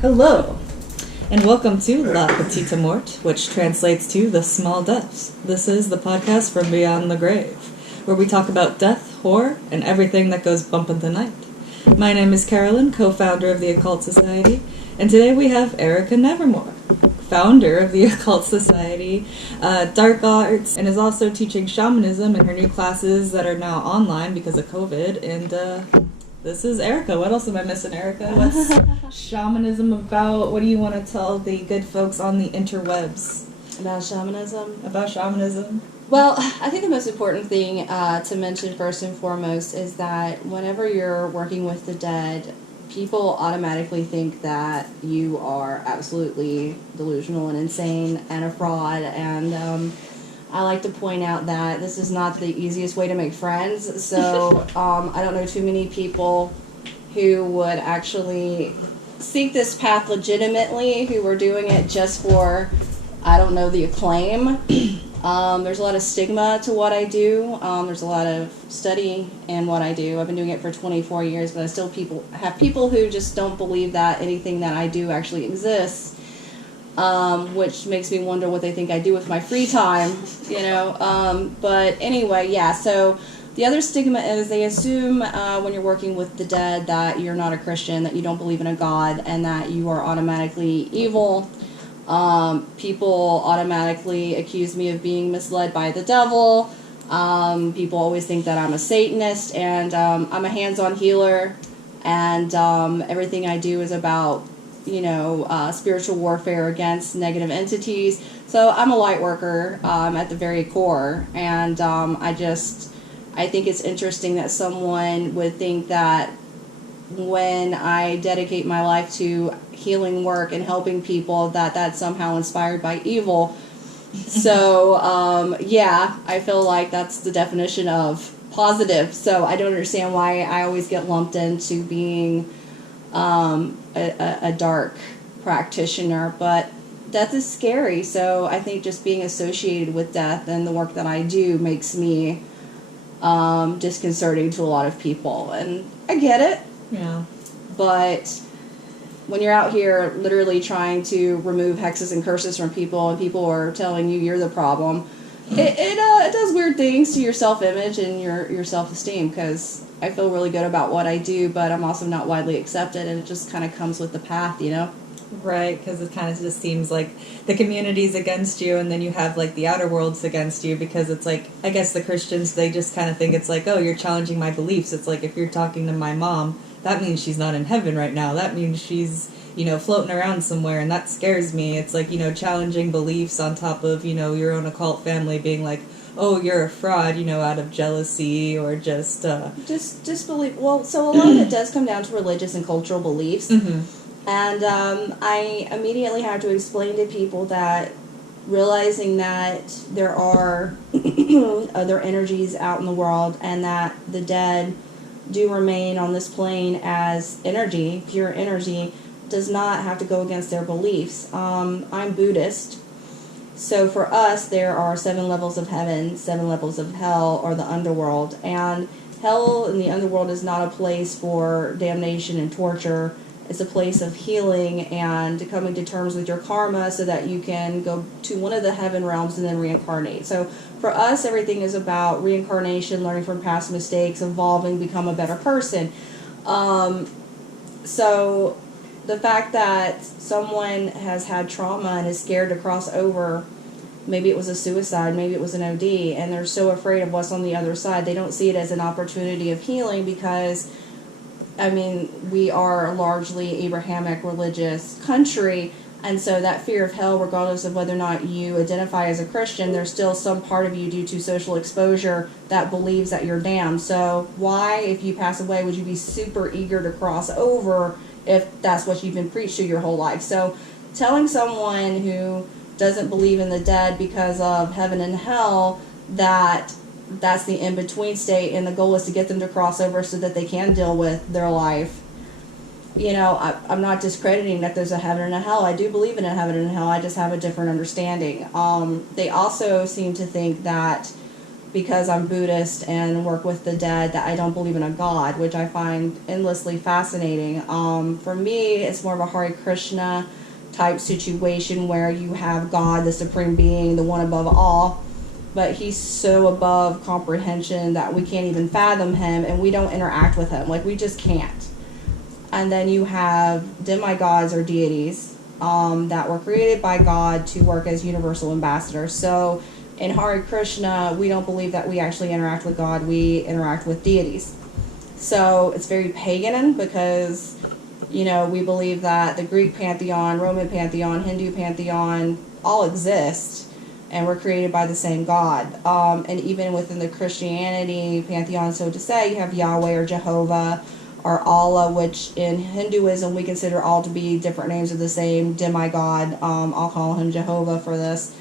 Hello, and welcome to La Petite Mort, which translates to The Small Deaths. This is the podcast from Beyond the Grave, where we talk about death, horror, and everything that goes bump in the night. My name is Carolyn, co-founder of the Occult Society, and today we have Erica Nevermore, founder of the Occult Society, Dark Arts, and is also teaching shamanism in her new classes that are now online because of COVID, and this is Erica. What else am I missing, Erica? What's shamanism about? What do you want to tell the good folks on the interwebs? About shamanism? About shamanism? Well, I think the most important thing to mention first and foremost is that whenever you're working with the dead, people automatically think that you are absolutely delusional and insane and a fraud, and I like to point out that this is not the easiest way to make friends, so I don't know too many people who would actually seek this path legitimately, who are doing it just for, I don't know, the acclaim. There's a lot of stigma to what I do. There's a lot of study in what I do. I've been doing it for 24 years, but I still have people who just don't believe that anything that I do actually exists. Which makes me wonder what they think I do with my free time, but anyway, yeah, so the other stigma is they assume when you're working with the dead that you're not a Christian, that you don't believe in a God, and that you are automatically evil. People automatically accuse me of being misled by the devil. People always think that I'm a Satanist, and I'm a hands-on healer, and everything I do is about spiritual warfare against negative entities. So I'm a light worker at the very core, and I think it's interesting that someone would think that when I dedicate my life to healing work and helping people, that's somehow inspired by evil. So I feel like that's the definition of positive. So I don't understand why I always get lumped into being a dark practitioner, but death is scary, so I think just being associated with death and the work that I do makes me disconcerting to a lot of people, and I get it. Yeah. But when you're out here literally trying to remove hexes and curses from people, and people are telling you you're the problem, it does weird things to your self-image and your self-esteem, because I feel really good about what I do, but I'm also not widely accepted, and it just kind of comes with the path, Right, because it kind of just seems like the community's against you, and then you have, like, the outer world's against you, because it's like, I guess the Christians, they just kind of think it's like, oh, you're challenging my beliefs. It's like, if you're talking to my mom, that means she's not in heaven right now. That means she's, floating around somewhere, and that scares me. It's like, challenging beliefs on top of, your own occult family being like, oh, you're a fraud, out of jealousy or just disbelief. Well, so a lot of it does come down to religious and cultural beliefs. Mm-hmm. And I immediately have to explain to people that realizing that there are other energies out in the world, and that the dead do remain on this plane as energy, pure energy, does not have to go against their beliefs. I'm Buddhist. So for us, there are 7 levels of heaven, 7 levels of hell, or the underworld. And hell in the underworld is not a place for damnation and torture. It's a place of healing and coming to terms with your karma so that you can go to one of the heaven realms and then reincarnate. So for us, everything is about reincarnation, learning from past mistakes, evolving, become a better person. So the fact that someone has had trauma and is scared to cross over, maybe it was a suicide, maybe it was an OD, and they're so afraid of what's on the other side, they don't see it as an opportunity of healing, because, we are a largely Abrahamic religious country, and so that fear of hell, regardless of whether or not you identify as a Christian, there's still some part of you due to social exposure that believes that you're damned. So why, if you pass away, would you be super eager to cross over if that's what you've been preached to your whole life? So telling someone who doesn't believe in the dead because of heaven and hell that that's the in-between state, and the goal is to get them to cross over so that they can deal with their life. I'm not discrediting that there's a heaven and a hell. I do believe in a heaven and a hell. I just have a different understanding. They also seem to think that because I'm Buddhist and work with the dead, that I don't believe in a God, which I find endlessly fascinating. For me, it's more of a Hare Krishna type situation where you have God, the supreme being, the one above all, but he's so above comprehension that we can't even fathom him, and we don't interact with him. Like, we just can't. And then you have demigods or deities that were created by God to work as universal ambassadors. So in Hare Krishna, we don't believe that we actually interact with God, we interact with deities. So it's very pagan because, you know, we believe that the Greek pantheon, Roman pantheon, Hindu pantheon all exist, and we're created by the same God. And even within the Christianity pantheon, so to say, you have Yahweh or Jehovah or Allah, which in Hinduism we consider all to be different names of the same demigod. I'll call him Jehovah for this.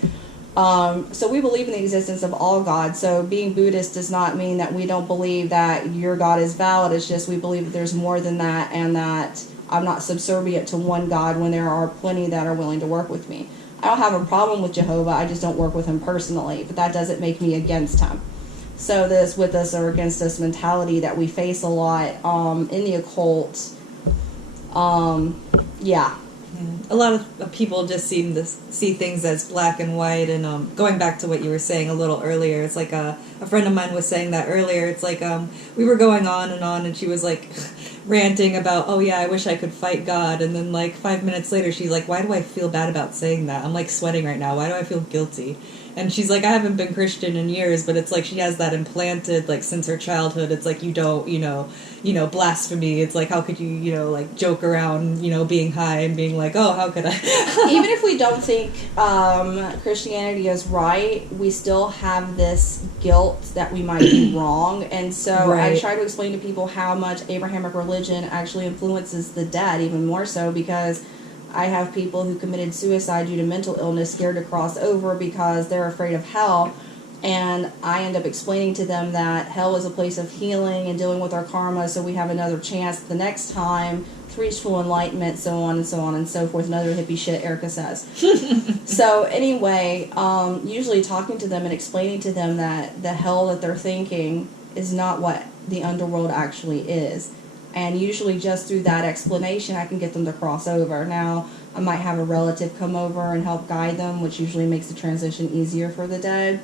So we believe in the existence of all gods. So being Buddhist does not mean that we don't believe that your God is valid. It's just we believe that there's more than that, and that I'm not subservient to one God when there are plenty that are willing to work with me. I don't have a problem with Jehovah, I just don't work with him personally, but that doesn't make me against him. So this with us or against us mentality that we face a lot in the occult. Yeah. A lot of people just seem to see things as black and white, and going back to what you were saying a little earlier, it's like a friend of mine was saying that earlier. It's like we were going on, and she was like ranting about, oh yeah, I wish I could fight God, and then like 5 minutes later she's like, why do I feel bad about saying that? I'm like sweating right now. Why do I feel guilty? And she's like, I haven't been Christian in years, but it's like she has that implanted, like, since her childhood. It's like, you don't, blasphemy. It's like, how could you, like, joke around, being high and being like, oh, how could I? Even if we don't think Christianity is right, we still have this guilt that we might be wrong. And so right. I try to explain to people how much Abrahamic religion actually influences the dead, even more so, because I have people who committed suicide due to mental illness, scared to cross over because they're afraid of hell. And I end up explaining to them that hell is a place of healing and dealing with our karma, so we have another chance the next time to reach full enlightenment, so on and so on and so forth. Another hippie shit, Erica says. So anyway, usually talking to them and explaining to them that the hell that they're thinking is not what the underworld actually is. And usually just through that explanation, I can get them to cross over. Now, I might have a relative come over and help guide them, which usually makes the transition easier for the dead.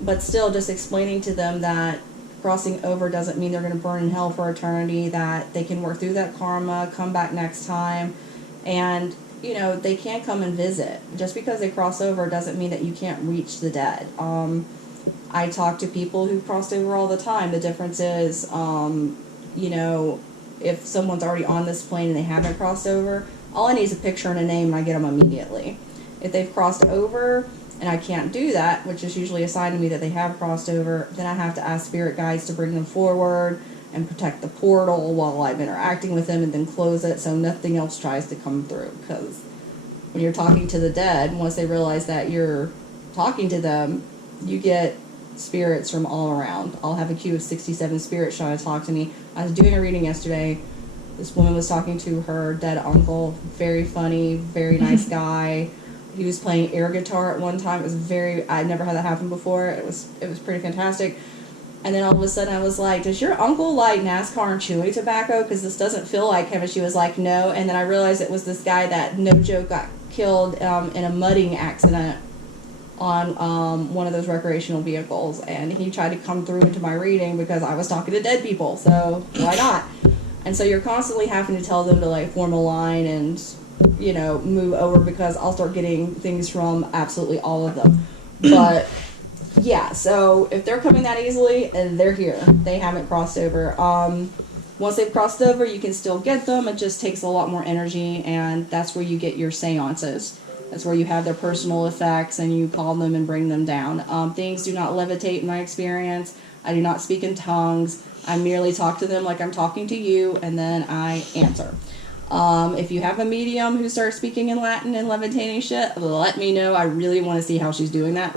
But still, just explaining to them that crossing over doesn't mean they're going to burn in hell for eternity, that they can work through that karma, come back next time, and, they can come and visit. Just because they cross over doesn't mean that you can't reach the dead. I talk to people who cross over all the time. The difference is, if someone's already on this plane and they haven't crossed over, all I need is a picture and a name and I get them immediately. If they've crossed over and I can't do that, which is usually a sign to me that they have crossed over, then I have to ask spirit guides to bring them forward and protect the portal while I'm interacting with them, and then close it so nothing else tries to come through. Because when you're talking to the dead, once they realize that you're talking to them, you get spirits from all around. I'll have a queue of 67 spirits trying to talk to me. I was doing a reading yesterday. This woman was talking to her dead uncle. Very funny, very nice guy. He was playing air guitar at one time. It was I'd never had that happen before. It was pretty fantastic. And then all of a sudden I was like, does your uncle like NASCAR and chewing tobacco? Because this doesn't feel like him. And she was like, no. And then I realized it was this guy that, no joke, got killed in a mudding accident on one of those recreational vehicles, and he tried to come through into my reading because I was talking to dead people, so why not? And so you're constantly having to tell them to like form a line and move over, because I'll start getting things from absolutely all of them. But yeah, so if they're coming that easily, and they're here, they haven't crossed over. Once they've crossed over, you can still get them. It just takes a lot more energy, and that's where you get your seances. That's where you have their personal effects and you call them and bring them down. Things do not levitate in my experience. I do not speak in tongues. I merely talk to them like I'm talking to you, and then I answer. If you have a medium who starts speaking in Latin and levitating shit, let me know. I really want to see how she's doing that.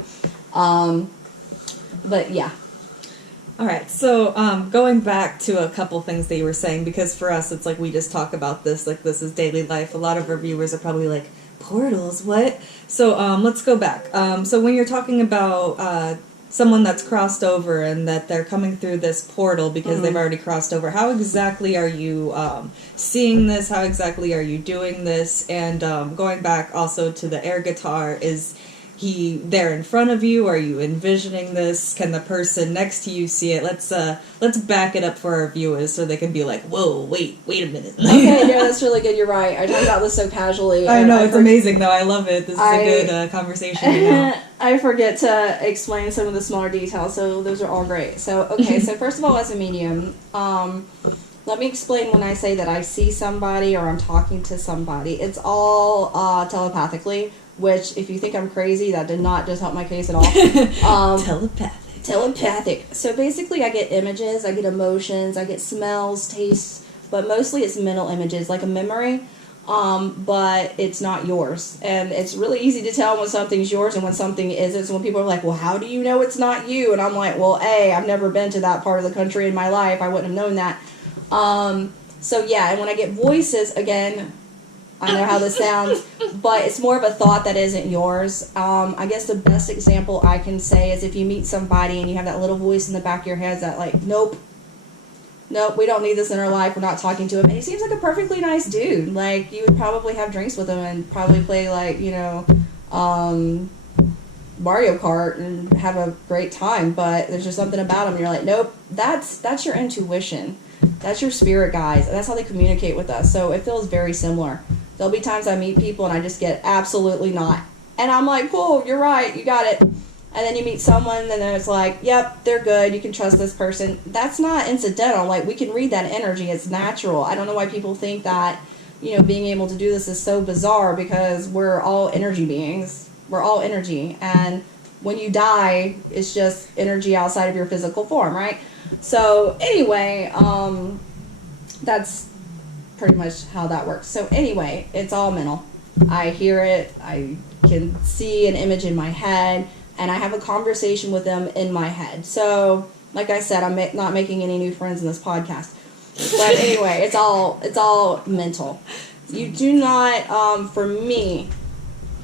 But yeah. All right, so going back to a couple things that you were saying, because for us it's like we just talk about this like this is daily life. A lot of our viewers are probably like, portals, what? So let's go back. So when you're talking about someone that's crossed over and that they're coming through this portal because they've already crossed over, how exactly are you seeing this? How exactly are you doing this? And going back also to the air guitar, is he there in front of you? Are you envisioning this? Can the person next to you see it? Let's back it up for our viewers so they can be like, whoa, wait a minute. Okay, no, that's really good. You're right. I talk about this so casually. I know, it's amazing though. I love it. This is a good conversation. You know? I forget to explain some of the smaller details, so those are all great. So, okay, so first of all, as a medium, let me explain when I say that I see somebody or I'm talking to somebody. It's all telepathically. Which, if you think I'm crazy, that did not just help my case at all. Telepathic. So basically, I get images, I get emotions, I get smells, tastes, but mostly it's mental images, like a memory, but it's not yours. And it's really easy to tell when something's yours and when something isn't. So when people are like, well, how do you know it's not you? And I'm like, well, I've never been to that part of the country in my life. I wouldn't have known that. So yeah, and when I get voices, again, I know how this sounds, but it's more of a thought that isn't yours. I guess the best example I can say is if you meet somebody and you have that little voice in the back of your head that like, nope, we don't need this in our life. We're not talking to him. And he seems like a perfectly nice dude. Like, you would probably have drinks with him and probably play like, Mario Kart and have a great time. But there's just something about him. And you're like, nope, that's your intuition. That's your spirit guides. That's how they communicate with us. So it feels very similar. There'll be times I meet people and I just get absolutely not. And I'm like, cool, you're right, you got it. And then you meet someone and then it's like, yep, they're good, you can trust this person. That's not incidental. Like, we can read that energy. It's natural. I don't know why people think that, being able to do this is so bizarre, because we're all energy beings. We're all energy. And when you die, it's just energy outside of your physical form, right? So anyway, that's pretty much how that works. So anyway, it's all mental. I hear it, I can see an image in my head, and I have a conversation with them in my head. So, like I said, I'm not making any new friends in this podcast. But anyway, it's all mental. You do not, for me,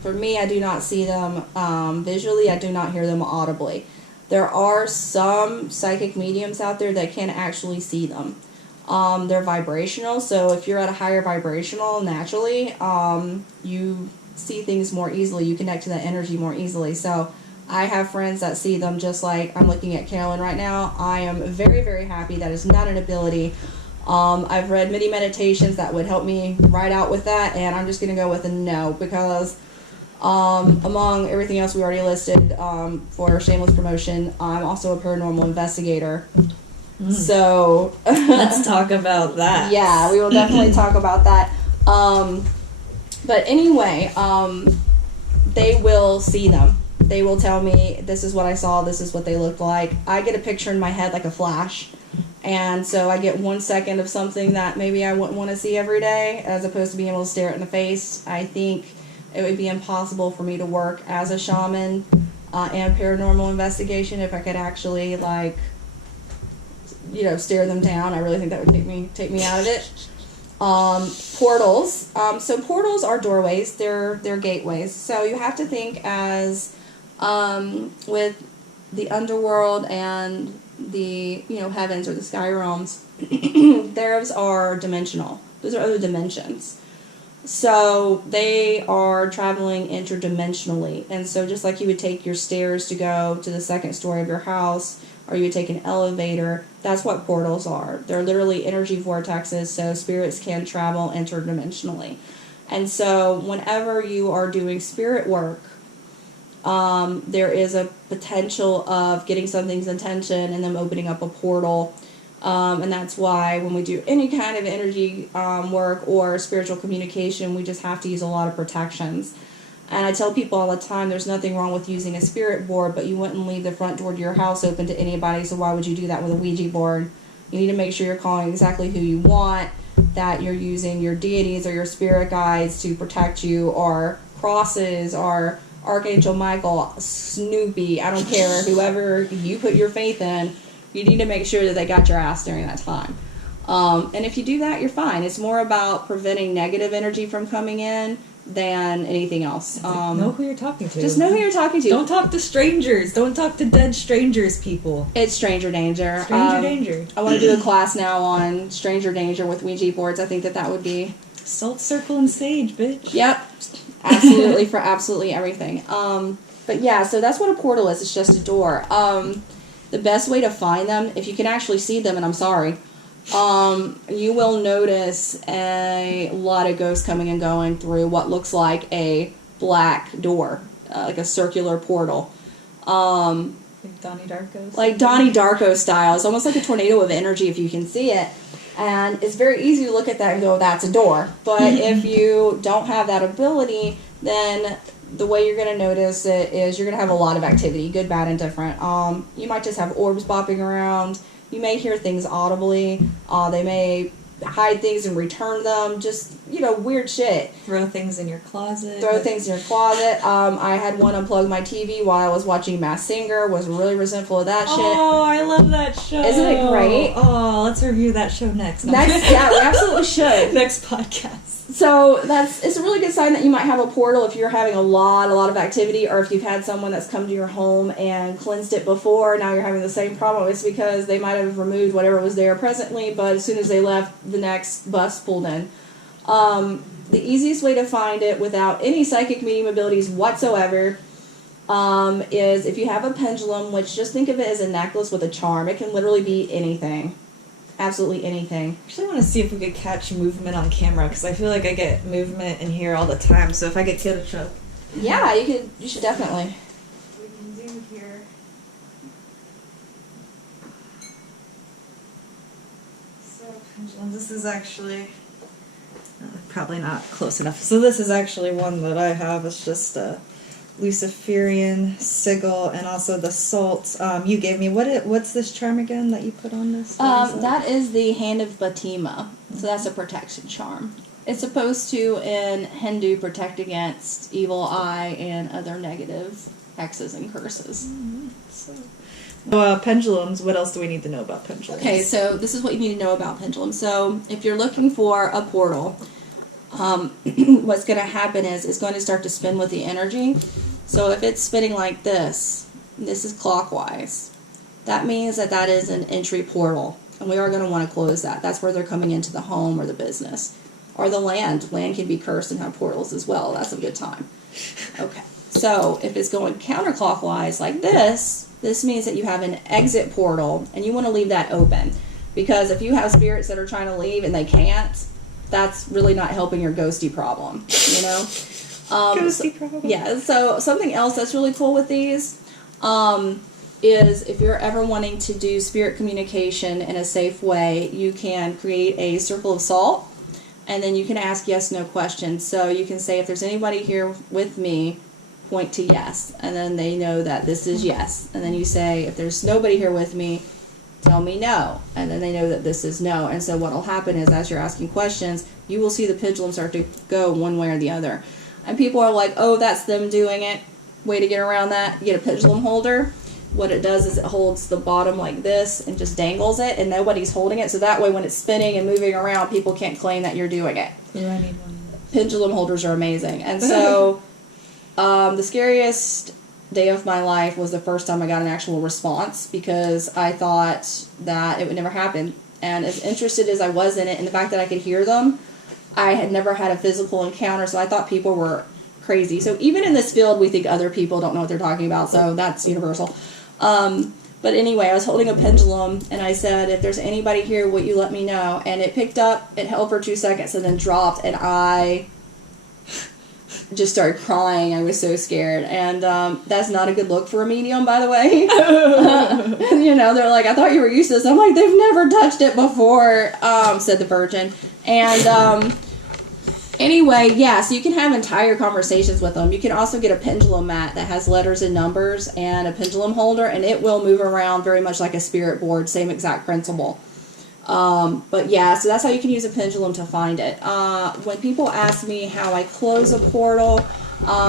I do not see them visually. I do not hear them audibly. There are some psychic mediums out there that can actually see them. They're vibrational, so if you're at a higher vibrational, naturally, you see things more easily. You connect to that energy more easily. So I have friends that see them, just like I'm looking at Carolyn right now. I am very, very happy. That is not an ability. I've read many meditations that would help me ride out with that, and I'm just going to go with a no, because among everything else we already listed, for shameless promotion, I'm also a paranormal investigator. So let's talk about that. Yeah, we will definitely talk about that. But anyway, they will see them. They will tell me, this is what I saw, this is what they looked like. I get a picture in my head like a flash. And so I get 1 second of something that maybe I wouldn't want to see every day, as opposed to being able to stare it in the face. I think it would be impossible for me to work as a shaman and paranormal investigation if I could actually, stare them down. I really think that would take me out of it. Portals. So portals are doorways. They're gateways. So you have to think as with the underworld and the heavens or the sky realms. Theirs are dimensional. Those are other dimensions. So they are traveling interdimensionally. And so just like you would take your stairs to go to the second story of your house, or you would take an elevator, that's what portals are. They're literally energy vortexes, so spirits can travel interdimensionally. And so whenever you are doing spirit work, there is a potential of getting something's attention and them opening up a portal. And that's why when we do any kind of energy work or spiritual communication, we just have to use a lot of protections. And I tell people all the time, there's nothing wrong with using a spirit board, but you wouldn't leave the front door to your house open to anybody, so why would you do that with a Ouija board? You need to make sure you're calling exactly who you want, that you're using your deities or your spirit guides to protect you, or crosses, or Archangel Michael, Snoopy, I don't care, whoever you put your faith in, you need to make sure that they got your ass during that time. And if you do that, you're fine. It's more about preventing negative energy from coming in than anything else. Know who you're talking to. Just know who you're talking to. Don't talk to strangers. Don't talk to dead strangers, people. It's stranger danger. Stranger danger. I want to do a class now on stranger danger with Ouija boards. I think that would be... Salt, circle, and sage, bitch. Yep. Absolutely, for absolutely everything. But yeah, so that's what a portal is. It's just a door. The best way to find them, if you can actually see them, and I'm sorry, you will notice a lot of ghosts coming and going through what looks like a black door, like a circular portal. Like Donnie Darko? Like Donnie Darko style. It's almost like a tornado of energy if you can see it. And it's very easy to look at that and go, that's a door. But if you don't have that ability, then the way you're going to notice it is you're going to have a lot of activity, good, bad, and different. You might just have orbs bopping around. You may hear things audibly. They may hide things and return them. Just, weird shit. Throw things in your closet. I had one unplug my TV while I was watching Masked Singer. Was really resentful of that shit. Oh, I love that show. Isn't it great? Oh, let's review that show next. Yeah, we absolutely should. Next podcast. So it's a really good sign that you might have a portal if you're having a lot of activity, or if you've had someone that's come to your home and cleansed it before. Now you're having the same problem. It's because they might have removed whatever was there presently, but as soon as they left, the next bus pulled in. The easiest way to find it without any psychic medium abilities whatsoever is if you have a pendulum, which just think of it as a necklace with a charm. It can literally be anything. Absolutely anything. I actually want to see if we could catch movement on camera, because I feel like I get movement in here all the time. So if I get killed a truck. Yeah, you should definitely. We can do here. So pendulum. This is actually probably not close enough. So this is actually one that I have. It's just a Luciferian sigil, and also the salt. You gave me what's this charm again that you put on this? That is the Hand of Fatima. So that's a protection charm. It's supposed to, in Hindu, protect against evil eye and other negative hexes and curses. So, pendulums. What else do we need to know about pendulums? Okay, so this is what you need to know about pendulums. So if you're looking for a portal, what's going to happen is it's going to start to spin with the energy. So if it's spinning like this is clockwise, that means that is an entry portal, and we are going to want to close that. That's where they're coming into the home or the business or the land. Land can be cursed and have portals as well. That's a good time. Okay, so if it's going counterclockwise like this means that you have an exit portal, and you want to leave that open, because if you have spirits that are trying to leave and they can't, that's really not helping your ghosty problem, Ghosty problem. Yeah, so something else that's really cool with these is if you're ever wanting to do spirit communication in a safe way, you can create a circle of salt, and then you can ask yes/no questions. So you can say, if there's anybody here with me, point to yes, and then they know that this is yes. And then you say, if there's nobody here with me, tell me no, and then they know that this is no. And so what will happen is, as you're asking questions, you will see the pendulum start to go one way or the other. And people are like, oh, that's them doing it. Way to get around that. You get a pendulum holder. What it does is it holds the bottom like this and just dangles it, and nobody's holding it. So that way when it's spinning and moving around, people can't claim that you're doing it. Yeah, I need one. Pendulum holders are amazing. And so the scariest day of my life was the first time I got an actual response, because I thought that it would never happen. And as interested as I was in it, and the fact that I could hear them, I had never had a physical encounter, so I thought people were crazy. So even in this field, we think other people don't know what they're talking about, so that's universal. But anyway, I was holding a pendulum, and I said, if there's anybody here, will you let me know? And it picked up, it held for 2 seconds, and then dropped, and I just started crying. I was so scared. And that's not a good look for a medium, by the way. They're like, I thought you were used to this. I'm like, they've never touched it before, said the virgin. And anyway, yeah, so you can have entire conversations with them. You can also get a pendulum mat that has letters and numbers and a pendulum holder, and it will move around very much like a spirit board, same exact principle. But yeah, so that's how you can use a pendulum to find it. When people ask me how I close a portal,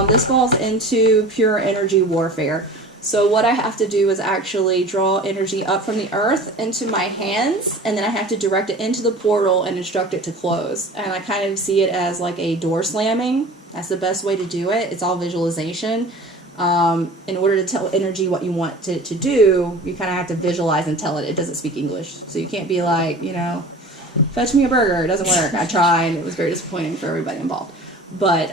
this falls into pure energy warfare. So what I have to do is actually draw energy up from the earth into my hands, and then I have to direct it into the portal and instruct it to close. And I kind of see it as like a door slamming. That's the best way to do it. It's all visualization. In order to tell energy what you want to do, you kind of have to visualize and tell it. It doesn't speak English. So you can't be like, fetch me a burger. It doesn't work. I tried, and it was very disappointing for everybody involved. But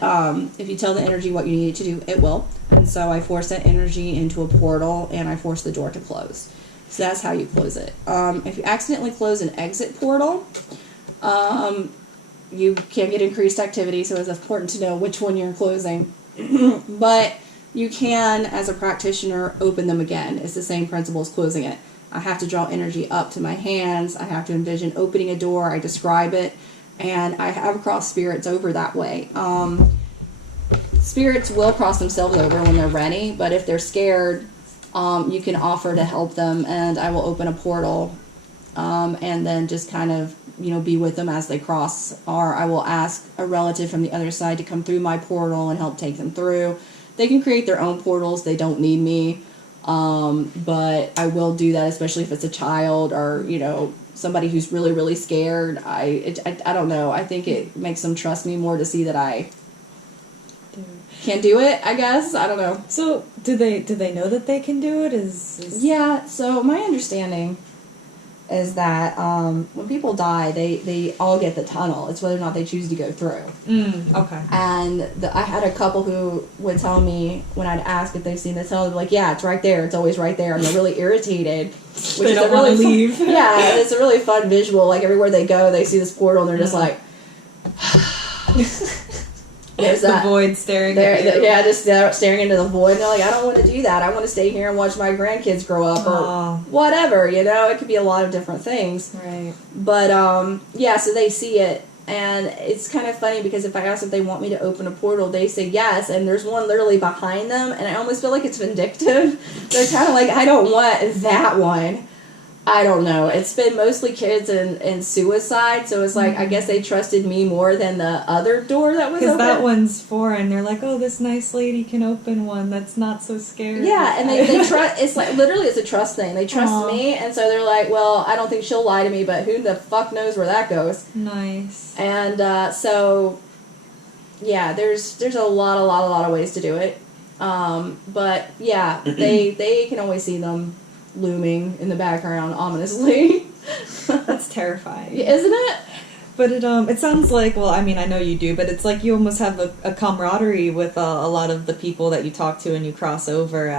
if you tell the energy what you need it to do, it will. And so I force that energy into a portal, and I force the door to close. So that's how you close it. If you accidentally close an exit portal, you can get increased activity, so it's important to know which one you're closing. But you can, as a practitioner, open them again. It's the same principle as closing it. I have to draw energy up to my hands. I have to envision opening a door. I describe it. And I have crossed spirits over that way. Spirits will cross themselves over when they're ready, but if they're scared, you can offer to help them, and I will open a portal and then just kind of, be with them as they cross. Or I will ask a relative from the other side to come through my portal and help take them through. They can create their own portals. They don't need me. But I will do that, especially if it's a child or, somebody who's really, really scared. I don't know. I think it makes them trust me more to see that I can do it, I guess. I don't know. So do they know that they can do it? Yeah, so my understanding is that when people die, they all get the tunnel. It's whether or not they choose to go through. Okay. And I had a couple who would tell me when I'd ask if they've seen the tunnel, they're like, yeah, it's right there. It's always right there. And they're really irritated. They don't want to leave. Yeah, it's a really fun visual. Like, everywhere they go, they see this portal, and they're just like... There's the void staring at you. Yeah, just staring into the void. And they're like, I don't want to do that. I want to stay here and watch my grandkids grow up or whatever, It could be a lot of different things. Right. But, yeah, so they see it. And it's kind of funny because if I ask if they want me to open a portal, they say yes. And there's one literally behind them. And I almost feel like it's vindictive. They're kind of like, I don't want that one. I don't know. It's been mostly kids and suicide, so it's like, I guess they trusted me more than the other door that was open. Because that one's foreign. They're like, oh, this nice lady can open one that's not so scary. Yeah, and they trust, it's like, literally it's a trust thing. They trust me, and so they're like, well, I don't think she'll lie to me, but who the fuck knows where that goes. Nice. And so, yeah, there's a lot of ways to do it. But, yeah, they can always see them looming in the background ominously. That's terrifying, isn't it? But it sounds like, well, I mean, I know you do, but it's like you almost have a camaraderie with a lot of the people that you talk to and you cross over.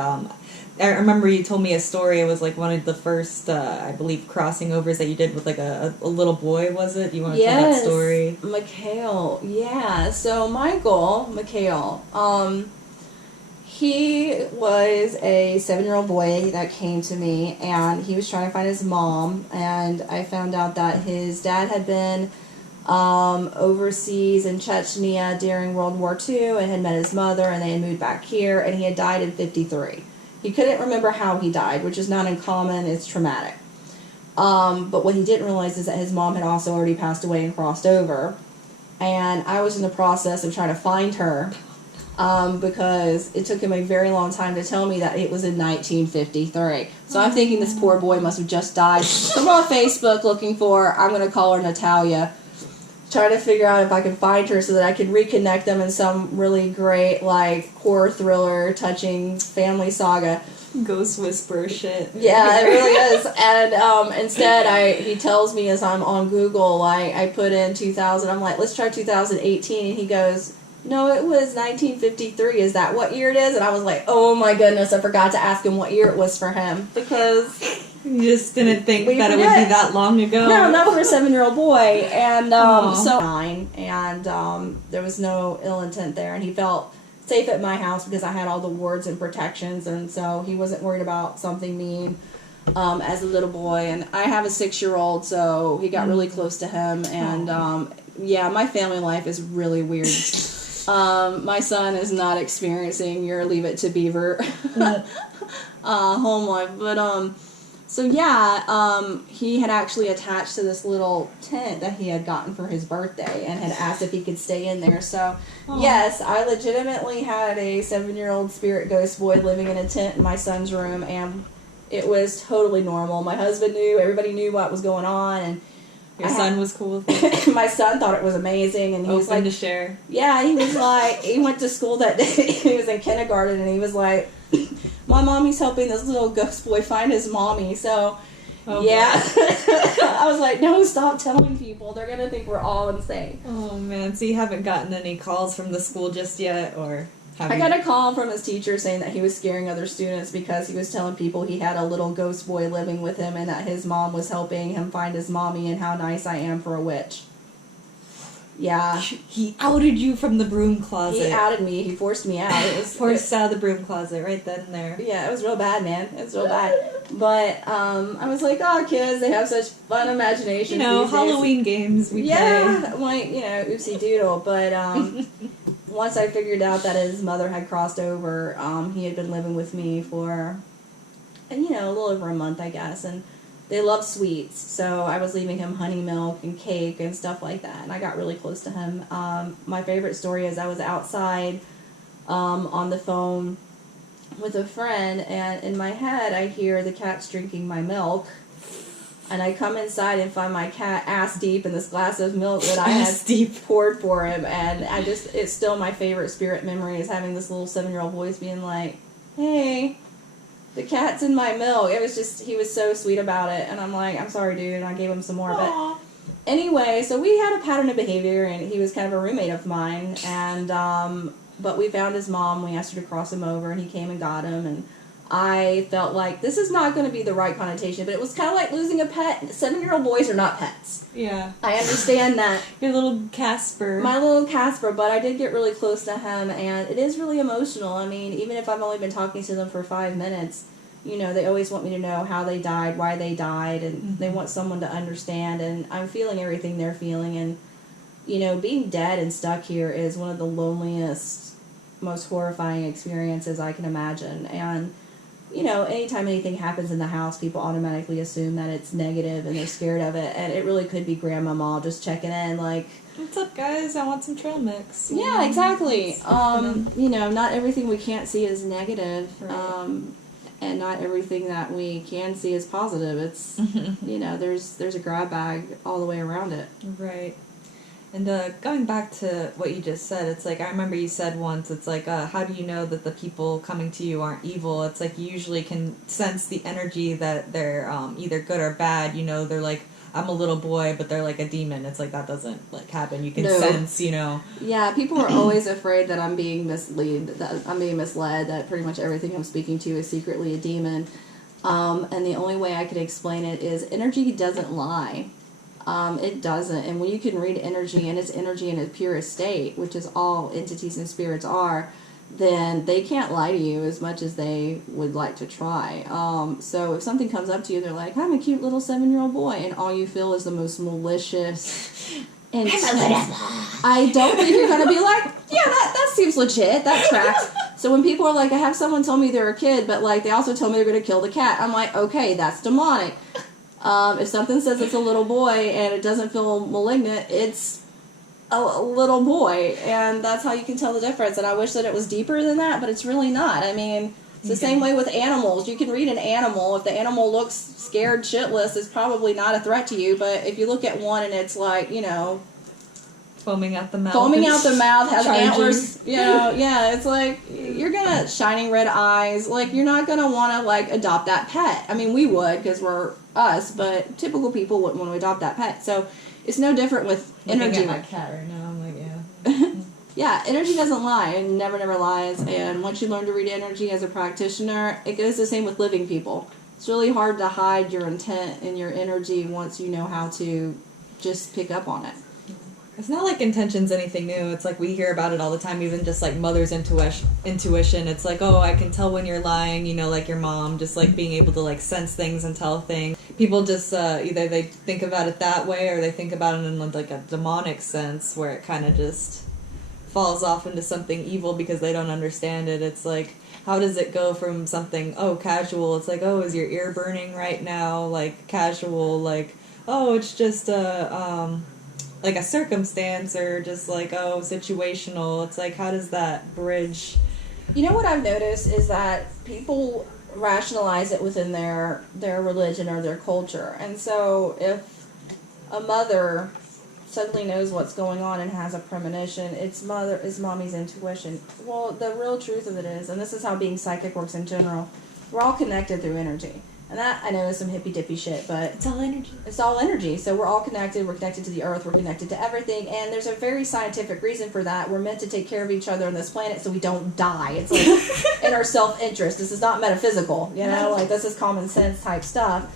I remember you told me a story. It was like one of the first, I believe, crossing overs that you did with like a little boy, was it? You want to tell that story? Mikhail. Yeah. So Mikhail, he was a 7-year-old boy that came to me, and he was trying to find his mom, and I found out that his dad had been overseas in Chechnya during World War II and had met his mother, and they had moved back here, and he had died in 1953. He couldn't remember how he died, which is not uncommon. It's traumatic. But what he didn't realize is that his mom had also already passed away and crossed over, and I was in the process of trying to find her. Because it took him a very long time to tell me that it was in 1953. So I'm thinking this poor boy must have just died. So I'm on Facebook looking for, I'm going to call her Natalia, trying to figure out if I can find her so that I can reconnect them in some really great, like, horror thriller, touching family saga. Ghost whisperer shit. Yeah, it really is. And instead, he tells me as I'm on Google, I put in 2000, I'm like, let's try 2018, and he goes, no, it was 1953. Is that what year it is? And I was like, oh my goodness, I forgot to ask him what year it was for him. Because you just didn't think that it would be that long ago. No, not for a 7-year-old boy. And so 9, and there was no ill intent there. And he felt safe at my house because I had all the wards and protections. And so he wasn't worried about something mean as a little boy. And I have a 6-year-old, so he got really close to him. And yeah, my family life is really weird. My son is not experiencing your Leave It to Beaver home life, but so yeah, he had actually attached to this little tent that he had gotten for his birthday and had asked if he could stay in there. So yes, I legitimately had a 7-year-old spirit ghost boy living in a tent in my son's room, and it was totally normal. My husband knew, everybody knew what was going on, and Your son was cool with it? My son thought it was amazing, and he was like to share. Yeah, he was like, he went to school that day. He was in kindergarten, and he was like, my mommy's helping this little ghost boy find his mommy. So, yeah. I was like, no, stop telling people. They're going to think we're all insane. Oh, man. So you haven't gotten any calls from the school just yet, or I got a call from his teacher saying that he was scaring other students because he was telling people he had a little ghost boy living with him and that his mom was helping him find his mommy and how nice I am for a witch. Yeah. He outed you from the broom closet. He outed me. He forced me out. It was forced out of the broom closet right then and there. Yeah, it was real bad, man. It was real bad. But I was like, oh, kids, they have such fun imaginations. You know, these Halloween days. Games we play. Yeah, like, oopsie doodle. But once I figured out that his mother had crossed over, he had been living with me for, a little over a month, I guess. And they love sweets, so I was leaving him honey milk and cake and stuff like that, and I got really close to him. My favorite story is I was outside on the phone with a friend, and in my head I hear the cats drinking my milk, and I come inside and find my cat ass deep in this glass of milk that I had poured for him, and it's still my favorite spirit memory is having this little 7-year-old voice being like, hey, the cat's in my milk. It was just, he was so sweet about it. And I'm like, I'm sorry, dude. And I gave him some more. Aww. But anyway, so we had a pattern of behavior, and he was kind of a roommate of mine. And, but we found his mom. We asked her to cross him over, and he came and got him. And I felt like this is not going to be the right connotation, but it was kind of like losing a pet. 7-year-old boys are not pets. Yeah. I understand that. Your little Casper. My little Casper, but I did get really close to him, and it is really emotional. I mean, even if I've only been talking to them for 5 minutes, they always want me to know how they died, why they died, and they want someone to understand, and I'm feeling everything they're feeling, and, being dead and stuck here is one of the loneliest, most horrifying experiences I can imagine, and, anytime anything happens in the house, people automatically assume that it's negative, and they're scared of it, and it really could be Grandmama just checking in, like, what's up, guys? I want some trail mix. Yeah, exactly. Not everything we can't see is negative, right. And not everything that we can see is positive. It's, there's a grab bag all the way around it. Right. And going back to what you just said, it's like, I remember you said once, it's like, how do you know that the people coming to you aren't evil? It's like you usually can sense the energy that they're either good or bad. They're like, I'm a little boy, but they're like a demon. It's like that doesn't happen. You can sense, Yeah, people are always afraid that I'm being misled, that pretty much everything I'm speaking to is secretly a demon. And the only way I could explain it is energy doesn't lie. It doesn't. And when you can read energy, and it's energy in its purest state, which is all entities and spirits are, then they can't lie to you as much as they would like to try. So if something comes up to you, they're like, I'm a cute little 7-year-old boy, and all you feel is the most malicious, intense. I don't think you're going to be like, yeah, that seems legit, that tracks. So when people are like, I have someone tell me they're a kid, but they also tell me they're going to kill the cat, I'm like, okay, that's demonic. If something says it's a little boy and it doesn't feel malignant, it's a little boy, and that's how you can tell the difference. And I wish that it was deeper than that, but it's really not. I mean, it's the same way with animals. You can read an animal. If the animal looks scared shitless, it's probably not a threat to you, but if you look at one and it's like, foaming out the mouth, has antlers, it's like, you're gonna, shining red eyes, you're not gonna want to adopt that pet. I mean, we would, because we're us, but typical people wouldn't want to adopt that pet. So it's no different with energy. Looking at my cat right now, I'm like, yeah. Yeah, energy doesn't lie, and never lies. And once you learn to read energy as a practitioner, it goes the same with living people. It's really hard to hide your intent and your energy once you know how to just pick up on it. It's not like intention's anything new. It's like we hear about it all the time, even just mother's intuition. It's like, oh, I can tell when you're lying, like your mom, just being able to sense things and tell things. People just either they think about it that way, or they think about it in a demonic sense where it kind of just falls off into something evil because they don't understand it. It's like, how does it go from something, casual, it's like, oh, is your ear burning right now? Casual, oh, it's just a circumstance, or just situational. It's like, how does that bridge? What I've noticed is that people rationalize it within their religion or their culture. And so if a mother suddenly knows what's going on and has a premonition, it's mommy's intuition. Well, the real truth of it is, and this is how being psychic works in general, we're all connected through energy. And that, I know, is some hippy-dippy shit, but it's all energy. It's all energy. So we're all connected. We're connected to the earth. We're connected to everything. And there's a very scientific reason for that. We're meant to take care of each other on this planet so we don't die. It's like in our self-interest. This is not metaphysical, you know? Like, this is common sense type stuff.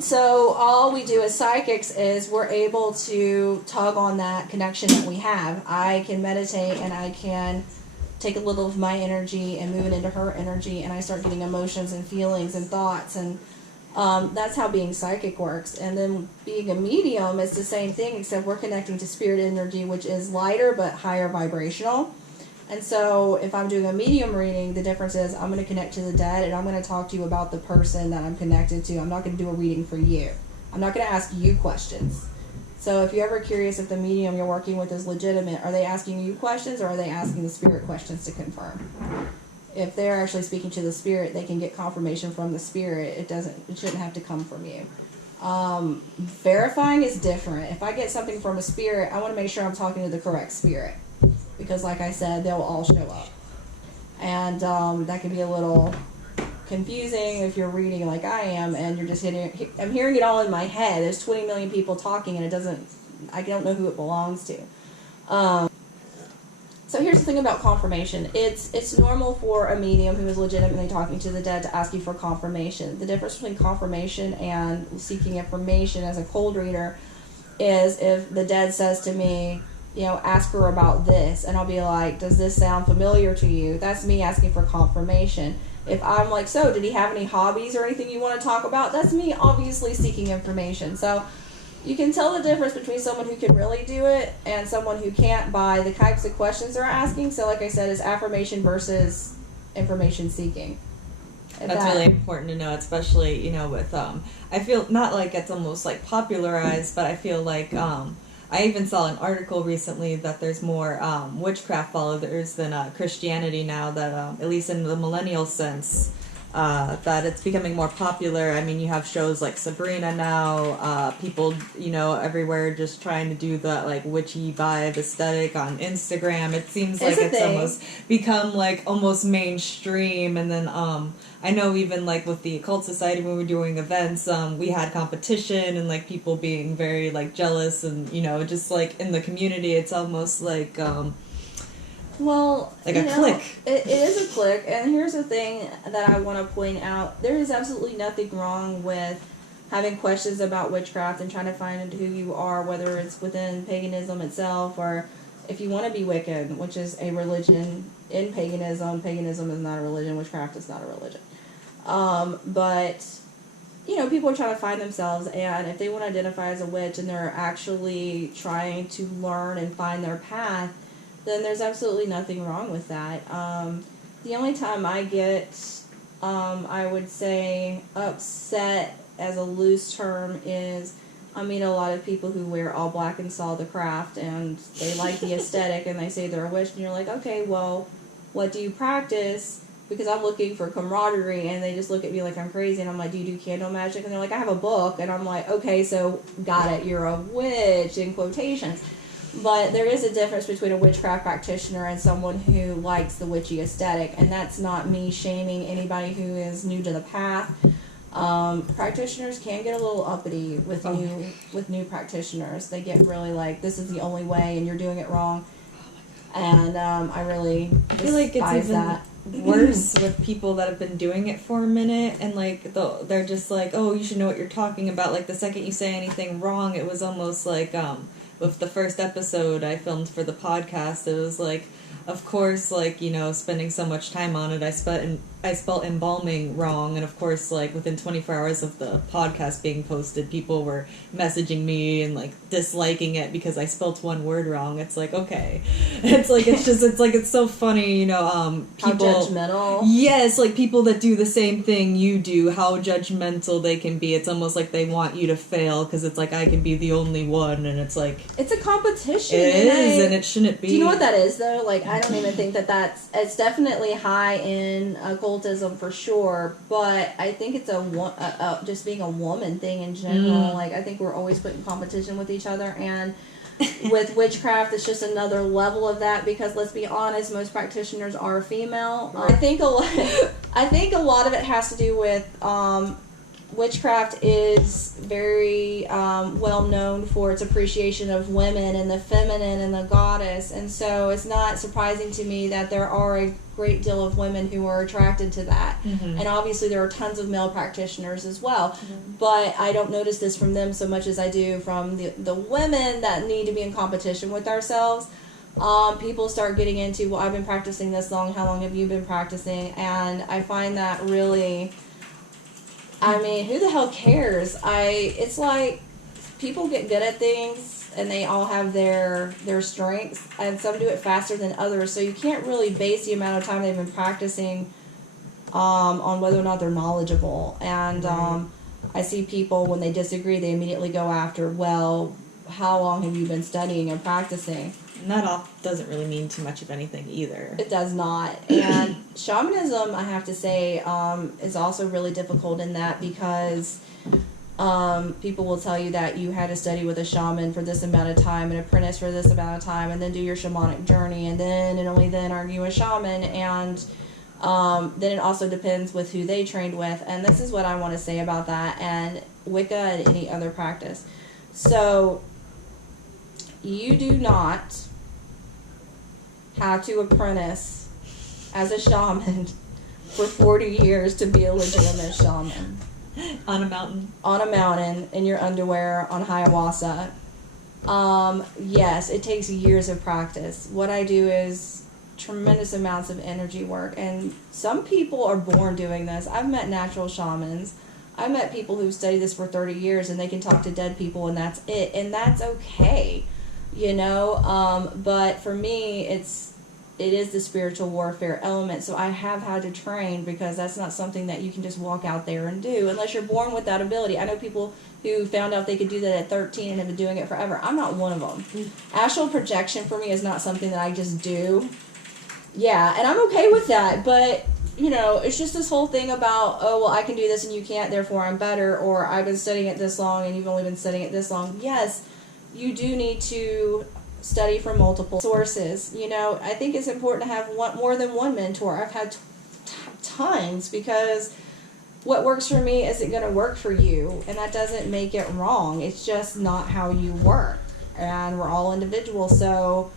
So all we do as psychics is we're able to tug on that connection that we have. I can meditate and I can take a little of my energy and move it into her energy, and I start getting emotions and feelings and thoughts, and that's how being psychic works. And then being a medium is the same thing, except we're connecting to spirit energy, which is lighter but higher vibrational. And so if I'm doing a medium reading, the difference is I'm going to connect to the dead, and I'm going to talk to you about the person that I'm connected to. I'm not going to do a reading for you. I'm not going to ask you questions. So if you're ever curious if the medium you're working with is legitimate, are they asking you questions or are they asking the spirit questions to confirm? If they're actually speaking to the spirit, they can get confirmation from the spirit. It shouldn't have to come from you. Verifying is different. If I get something from a spirit, I want to make sure I'm talking to the correct spirit. Because like I said, they'll all show up. And that can be a little confusing if you're reading like I am and you're just I'm hearing it all in my head. There's 20 million people talking and I don't know who it belongs to. So here's the thing about confirmation. It's normal for a medium who is legitimately talking to the dead to ask you for confirmation. The difference between confirmation and seeking information as a cold reader is if the dead says to me, you know, ask her about this, and I'll be like, does this sound familiar to you? That's me asking for confirmation. If I'm like, so did he have any hobbies or anything you want to talk about? That's me obviously seeking information. So you can tell the difference between someone who can really do it and someone who can't by the types of questions they're asking. So like I said, it's affirmation versus information seeking. That's really important to know, especially, you know, with, I feel not like it's almost like popularized, but I feel like, I even saw an article recently that there's more witchcraft followers than Christianity now, that at least in the millennial sense, that it's becoming more popular. I mean, you have shows like Sabrina now, people, you know, everywhere just trying to do that like witchy vibe aesthetic on Instagram. It seems like it's almost become like almost mainstream. And then I know even like with the Occult Society when we were doing events, we had competition and like people being very like jealous and, you know, just like in the community it's almost like well, like a clique. It is a clique, and here's the thing that I want to point out. There is absolutely nothing wrong with having questions about witchcraft and trying to find who you are, whether it's within paganism itself or if you want to be Wiccan, which is a religion in paganism. Paganism is not a religion. Witchcraft is not a religion. But, you know, people are trying to find themselves, and if they want to identify as a witch and they're actually trying to learn and find their path, then there's absolutely nothing wrong with that. The only time I get, I would say, upset as a loose term is I meet a lot of people who wear all black and saw the craft and they like the aesthetic and they say they're a witch, and you're like, okay, well, what do you practice? Because I'm looking for camaraderie, and they just look at me like I'm crazy, and I'm like, do you do candle magic? And they're like, I have a book, and I'm like, okay, so got it, you're a witch, in quotations. But there is a difference between a witchcraft practitioner and someone who likes the witchy aesthetic, and that's not me shaming anybody who is new to the path. Practitioners can get a little uppity with new practitioners. They get really like, this is the only way, and you're doing it wrong. And I feel like it's even that. Worse with people that have been doing it for a minute, and like they're just like, oh, you should know what you're talking about. Like the second you say anything wrong, it was almost like with the first episode I filmed for the podcast, it was like, of course, like, you know, spending so much time on it, I spelled embalming wrong, and of course, like, within 24 hours of the podcast being posted, people were messaging me and, like, disliking it because I spelled one word wrong. It's like, okay. It's so funny, you know, people... How judgmental. Yes, like, people that do the same thing you do, how judgmental they can be. It's almost like they want you to fail, because it's like, I can be the only one, and it's like... It's a competition. It is, and it shouldn't be. Do you know what that is, though? Like, I don't even think it's definitely high in occultism for sure, but I think it's just being a woman thing in general. Like, I think we're always put in competition with each other, and with witchcraft, it's just another level of that, because let's be honest, most practitioners are female. I think a lot of it has to do with witchcraft is very well known for its appreciation of women and the feminine and the goddess, and so it's not surprising to me that there are a great deal of women who are attracted to that. And obviously there are tons of male practitioners as well, but I don't notice this from them so much as I do from the women that need to be in competition with ourselves. People start getting into, well, I've been practicing this long, how long have you been practicing? And I find that really, I mean, who the hell cares? It's like people get good at things and they all have their strengths, and some do it faster than others, so you can't really base the amount of time they've been practicing on whether or not they're knowledgeable. And I see people, when they disagree, they immediately go after, well, how long have you been studying and practicing? And that all doesn't really mean too much of anything either. It does not. And shamanism, I have to say, is also really difficult in that, because people will tell you that you had to study with a shaman for this amount of time, an apprentice for this amount of time, and then do your shamanic journey, and only then are you a shaman. And then it also depends with who they trained with. And this is what I want to say about that, and Wicca and any other practice. So you do not have to apprentice as a shaman for 40 years to be a legitimate shaman. On a mountain. On a mountain, in your underwear, on ayahuasca. Yes, it takes years of practice. What I do is tremendous amounts of energy work, and some people are born doing this. I've met natural shamans. I've met people who've studied this for 30 years, and they can talk to dead people, and that's it. And that's okay, you know? But for me, it is the spiritual warfare element, so I have had to train, because that's not something that you can just walk out there and do unless you're born with that ability. I know people who found out they could do that at 13 and have been doing it forever. I'm not one of them. Astral projection for me is not something that I just do. Yeah, and I'm okay with that, but you know, it's just this whole thing about, oh, well, I can do this and you can't, therefore I'm better, or I've been studying it this long and you've only been studying it this long. Yes, you do need to study from multiple sources. You know, I think it's important to have more than one mentor. I've had tons, because what works for me isn't going to work for you, and that doesn't make it wrong. It's just not how you work, and we're all individuals. So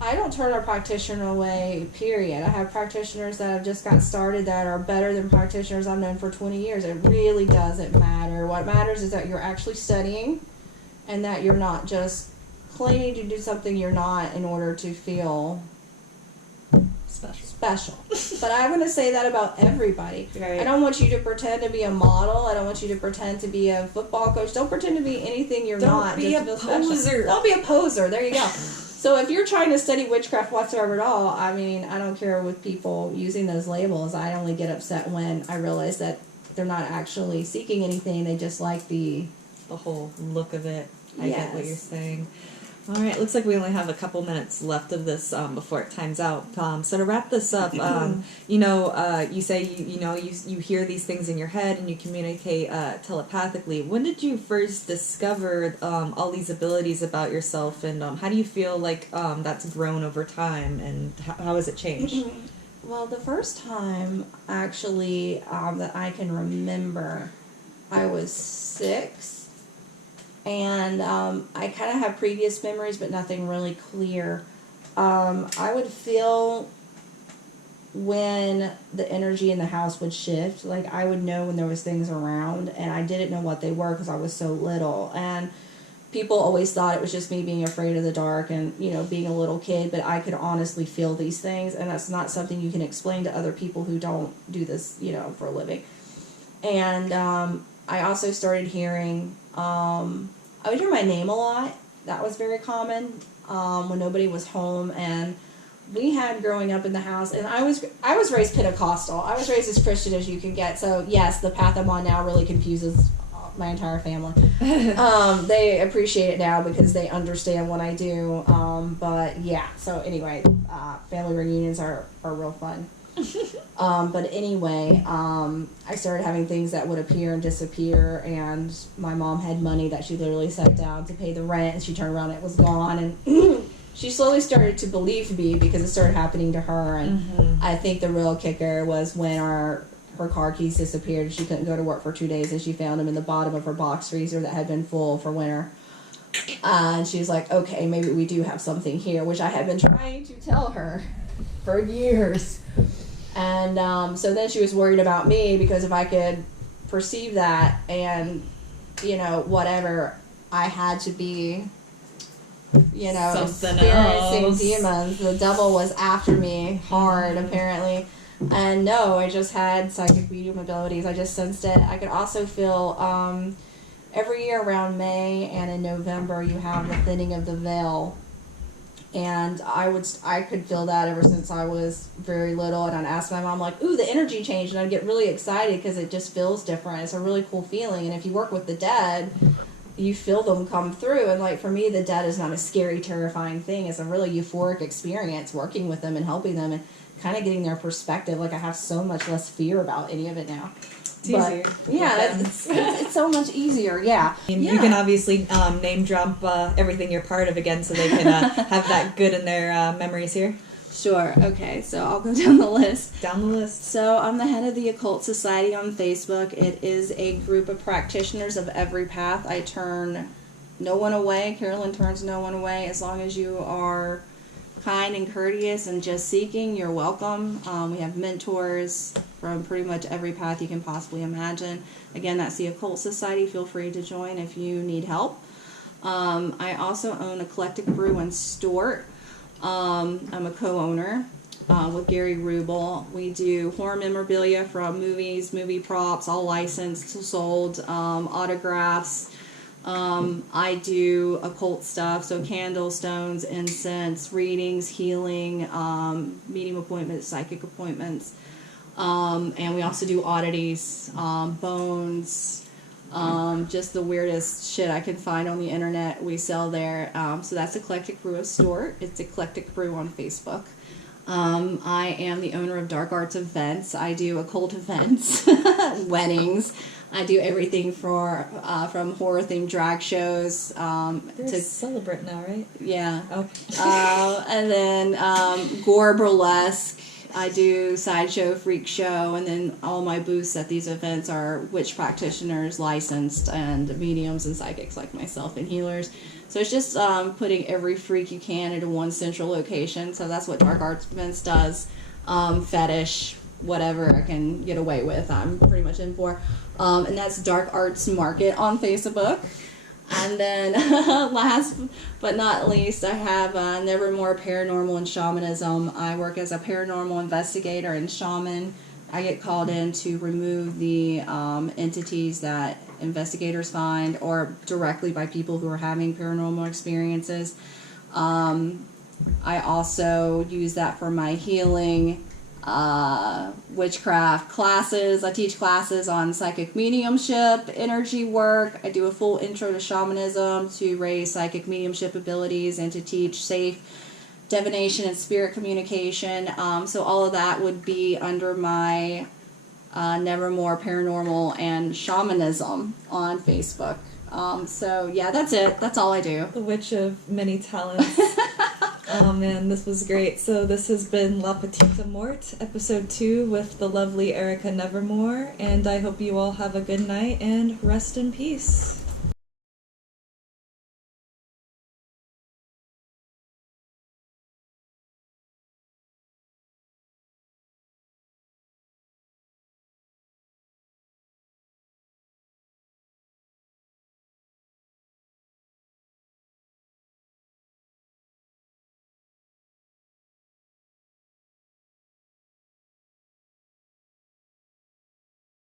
I don't turn a practitioner away, period. I have practitioners that have just got started that are better than practitioners I've known for 20 years. It really doesn't matter. What matters is that you're actually studying, and that you're not just claiming to do something you're not in order to feel special. But I'm going to say that about everybody. Right. I don't want you to pretend to be a model. I don't want you to pretend to be a football coach. Don't pretend to be anything you're not. Don't be a poser. Don't be a poser. There you go. So if you're trying to study witchcraft whatsoever at all, I mean, I don't care with people using those labels. I only get upset when I realize that they're not actually seeking anything. They just like the whole look of it. I get what you're saying. All right, looks like we only have a couple minutes left of this before it times out. So to wrap this up, you know, you say you hear these things in your head and you communicate telepathically. When did you first discover all these abilities about yourself, and how do you feel like that's grown over time, and how has it changed? Well, the first time actually that I can remember, I was 6. And I kind of have previous memories, but nothing really clear. I would feel when the energy in the house would shift. Like, I would know when there was things around, and I didn't know what they were because I was so little. And people always thought it was just me being afraid of the dark and, you know, being a little kid, but I could honestly feel these things, and that's not something you can explain to other people who don't do this, you know, for a living. And I also started hearing, I would hear my name a lot. That was very common when nobody was home. And we had, growing up in the house, and I was raised Pentecostal. I was raised as Christian as you can get. So yes, the path I'm on now really confuses my entire family. They appreciate it now because they understand what I do. But yeah, so anyway, family reunions are real fun. But anyway, I started having things that would appear and disappear, and my mom had money that she literally set down to pay the rent, and she turned around and it was gone, and she slowly started to believe me because it started happening to her, and I think the real kicker was when her car keys disappeared and she couldn't go to work for 2 days, and she found them in the bottom of her box freezer that had been full for winter. And she was like, okay, maybe we do have something here, which I had been trying to tell her for years. And so then she was worried about me because if I could perceive that and, whatever, I had to be, Something experiencing else. demons. The devil was after me hard, apparently. And no, I just had psychic medium abilities. I just sensed it. I could also feel, every year around May and in November, you have the thinning of the veil. And I could feel that ever since I was very little, and I'd ask my mom, like, ooh, the energy changed, and I'd get really excited because it just feels different. It's a really cool feeling, and if you work with the dead, you feel them come through, and like, for me, the dead is not a scary, terrifying thing. It's a really euphoric experience working with them and helping them and kind of getting their perspective. Like, I have so much less fear about any of it now. It's easier. Yeah, it's so much easier, yeah. You can obviously name drop everything you're part of again so they can have that good in their memories here. Sure, okay, so I'll go down the list. Down the list. So I'm the head of the Occult Society on Facebook. It is a group of practitioners of every path. I turn no one away. Carolyn turns no one away. As long as you are kind and courteous and just seeking, you're welcome. We have mentors from pretty much every path you can possibly imagine. Again, that's the Occult Society. Feel free to join if you need help. I also own Eclectic Brew in Stort. I'm a co-owner with Gary Rubel. We do horror memorabilia from movies, movie props, all licensed, sold, autographs. I do occult stuff, so candles, stones, incense, readings, healing, medium appointments, psychic appointments. And we also do oddities, bones, just the weirdest shit I can find on the internet we sell there. So that's Eclectic Brew of Stort. It's Eclectic Brew on Facebook. I am the owner of Dark Arts Events. I do occult events, weddings. I do everything from horror-themed drag shows. You're a celebrant now, right? Yeah. Oh. And then gore burlesque. I do sideshow, freak show, and then all my booths at these events are witch practitioners, licensed, and mediums and psychics like myself, and healers. So it's just putting every freak you can into one central location. So that's what Dark Arts Events does. Fetish, whatever I can get away with, I'm pretty much in for. And that's Dark Arts Market on Facebook. And then last but not least, I have Nevermore Paranormal and Shamanism. I work as a paranormal investigator and shaman. I get called in to remove the entities that investigators find, or directly by people who are having paranormal experiences. I also use that for my healing, witchcraft classes. I teach classes on psychic mediumship, energy work. I do a full intro to shamanism to raise psychic mediumship abilities and to teach safe divination and spirit communication. So all of that would be under my Nevermore Paranormal and Shamanism on Facebook. So yeah, that's it. That's all I do. The witch of many talents. Oh man, this was great. So this has been La Petite Mort, episode 2 with the lovely Erica Nevermore, and I hope you all have a good night and rest in peace.